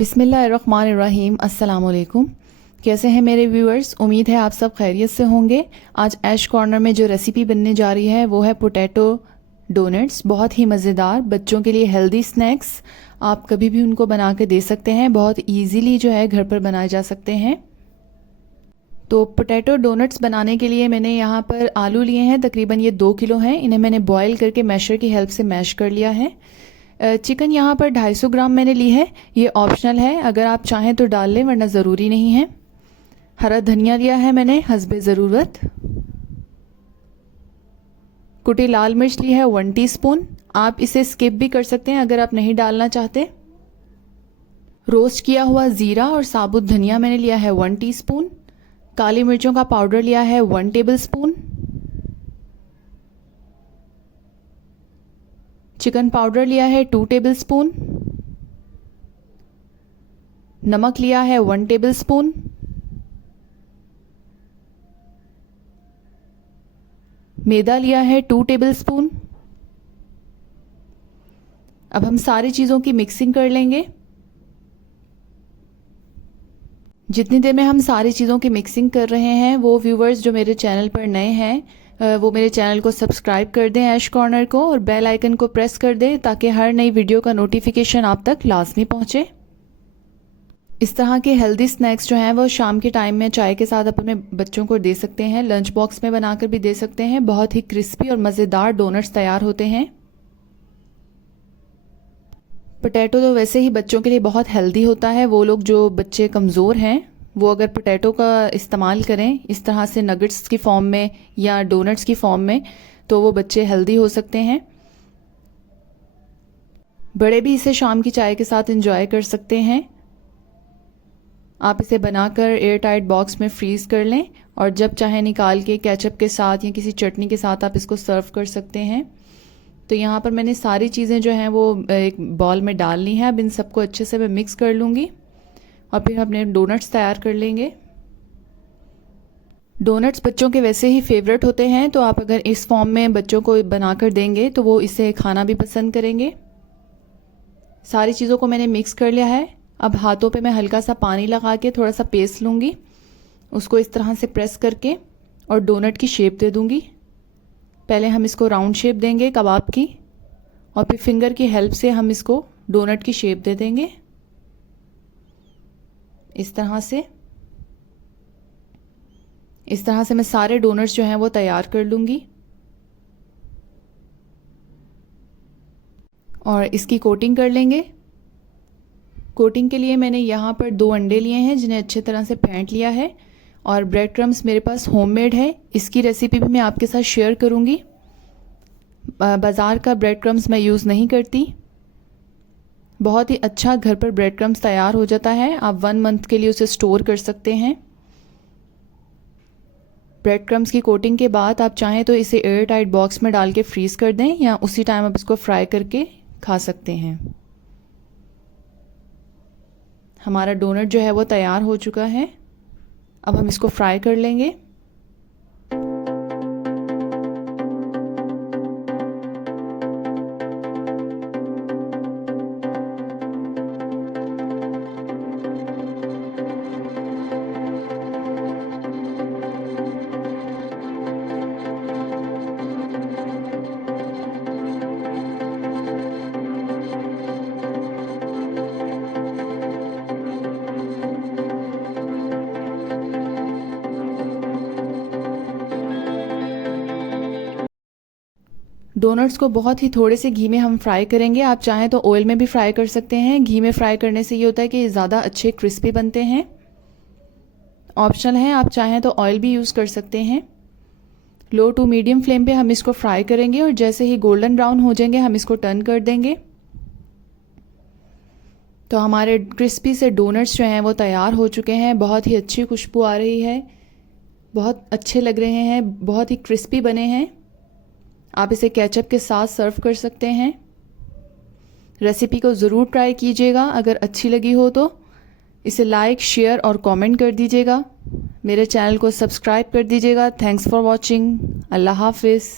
बिस्मिल्लाहिर्रहमानिर्रहीम। अस्सलाम वालेकुम। कैसे हैं मेरे व्यूअर्स? उम्मीद है आप सब खैरियत से होंगे। आज ऐश कॉर्नर में जो रेसिपी बनने जा रही है वो है पोटैटो डोनट्स। बहुत ही मज़ेदार, बच्चों के लिए हेल्दी स्नैक्स। आप कभी भी उनको बना के दे सकते हैं। बहुत ईजीली जो है घर पर बनाए जा सकते हैं। तो पोटैटो डोनट्स बनाने के लिए मैंने यहाँ पर आलू लिए हैं, तकरीबन ये 2 किलो हैं। इन्हें मैंने बॉईल करके मैशर की हेल्प से मैश कर लिया है। चिकन यहाँ पर 250 ग्राम मैंने ली है। ये ऑप्शनल है, अगर आप चाहें तो डाल लें, वरना ज़रूरी नहीं है। हरा धनिया लिया है मैंने हस्बे ज़रूरत। कुटी लाल मिर्च ली है 1 टीस्पून। आप इसे स्किप भी कर सकते हैं अगर आप नहीं डालना चाहते। रोस्ट किया हुआ ज़ीरा और साबुत धनिया मैंने लिया है 1 टीस्पून। काली मिर्चों का पाउडर लिया है 1 टेबलस्पून। चिकन पाउडर लिया है 2 टेबलस्पून। नमक लिया है 1 टेबलस्पून। मैदा लिया है 2 टेबलस्पून। अब हम सारी चीज़ों की मिक्सिंग कर लेंगे। जितनी देर में हम सारी चीज़ों की मिक्सिंग कर रहे हैं, वो व्यूवर्स जो मेरे चैनल पर नए हैं वो मेरे चैनल को सब्सक्राइब कर दें ऐश कॉर्नर को, और बेल आइकन को प्रेस कर दें ताकि हर नई वीडियो का नोटिफिकेशन आप तक लाजमी पहुंचे। इस तरह के हेल्दी स्नैक्स जो हैं वो शाम के टाइम में चाय के साथ अपने बच्चों को दे सकते हैं। लंच बॉक्स में बनाकर भी दे सकते हैं। बहुत ही क्रिस्पी और मज़ेदार डोनट्स तैयार होते हैं। पोटैटो तो वैसे ही बच्चों के लिए बहुत हेल्दी होता है। वो लोग जो बच्चे कमज़ोर हैं वो अगर पोटैटो का इस्तेमाल करें इस तरह से नगेट्स की फॉर्म में या डोनट्स की फॉर्म में, तो वो बच्चे हेल्दी हो सकते हैं। बड़े भी इसे शाम की चाय के साथ एंजॉय कर सकते हैं। आप इसे बनाकर एयर टाइट बॉक्स में फ्रीज़ कर लें और जब चाहे निकाल के केचप के साथ या किसी चटनी के साथ आप इसको सर्व कर सकते हैं। तो यहाँ पर मैंने सारी चीज़ें जो हैं वो एक बॉल में डाल ली हैं। अब इन सबको अच्छे से मैं मिक्स कर लूँगी और फिर अपने डोनट्स तैयार कर लेंगे। डोनट्स बच्चों के वैसे ही फेवरेट होते हैं, तो आप अगर इस फॉर्म में बच्चों को बनाकर देंगे तो वो इसे खाना भी पसंद करेंगे। सारी चीज़ों को मैंने मिक्स कर लिया है। अब हाथों पे मैं हल्का सा पानी लगा के थोड़ा सा पेस्ट लूँगी, उसको इस तरह से प्रेस करके और डोनट की शेप दे दूँगी। पहले हम इसको राउंड शेप देंगे कबाब की, और फिर फिंगर की हेल्प से हम इसको डोनट की शेप दे देंगे इस तरह से। इस तरह से मैं सारे डोनट्स जो हैं वो तैयार कर लूँगी और इसकी कोटिंग कर लेंगे। कोटिंग के लिए मैंने यहाँ पर 2 अंडे लिए हैं जिन्हें अच्छे तरह से फेंट लिया है, और ब्रेड क्रम्स मेरे पास होममेड है। इसकी रेसिपी भी मैं आपके साथ शेयर करूँगी। बाज़ार का ब्रेड क्रम्स मैं यूज़ नहीं करती। बहुत ही अच्छा घर पर ब्रेड क्रम्स तैयार हो जाता है। आप 1 मंथ के लिए उसे स्टोर कर सकते हैं। ब्रेड क्रम्स की कोटिंग के बाद आप चाहें तो इसे एयर टाइट बॉक्स में डाल के फ्रीज़ कर दें, या उसी टाइम आप इसको फ्राई करके खा सकते हैं। हमारा डोनट जो है वो तैयार हो चुका है। अब हम इसको फ्राई कर लेंगे। डोनट्स को बहुत ही थोड़े से घी में हम फ्राई करेंगे। आप चाहें तो ऑयल में भी फ्राई कर सकते हैं। घी में फ्राई करने से ये होता है कि ज़्यादा अच्छे क्रिस्पी बनते हैं। ऑप्शनल है, आप चाहें तो ऑयल भी यूज़ कर सकते हैं। लो टू मीडियम फ्लेम पे हम इसको फ्राई करेंगे, और जैसे ही गोल्डन ब्राउन हो जाएंगे हम इसको टर्न कर देंगे। तो हमारे क्रिस्पी से डोनट्स जो हैं वो तैयार हो चुके हैं। बहुत ही अच्छी खुशबू आ रही है, बहुत अच्छे लग रहे हैं, बहुत ही क्रिस्पी बने हैं। आप इसे केचप के साथ सर्व कर सकते हैं। रेसिपी को ज़रूर ट्राई कीजिएगा। अगर अच्छी लगी हो तो इसे लाइक, शेयर और कमेंट कर दीजिएगा। मेरे चैनल को सब्सक्राइब कर दीजिएगा। Thanks for watching. अल्लाह हाफिज़।